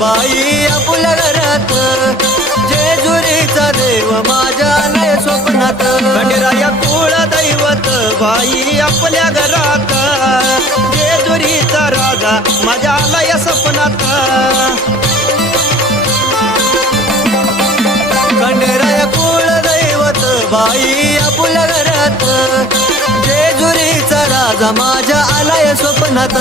बाई आपल्या घरात जेजुरीचा देव माझ्या आलाय स्वप्नात खंडेराया कुळ दैवत बाई आपल्या घरात जेजुरीचा राजा माझ्या आलाय स्वप्नात खंडेराया कुळ दैवत बाई आपल्या घरात जेजुरीचा राजा माझ्या आलाय स्वप्नात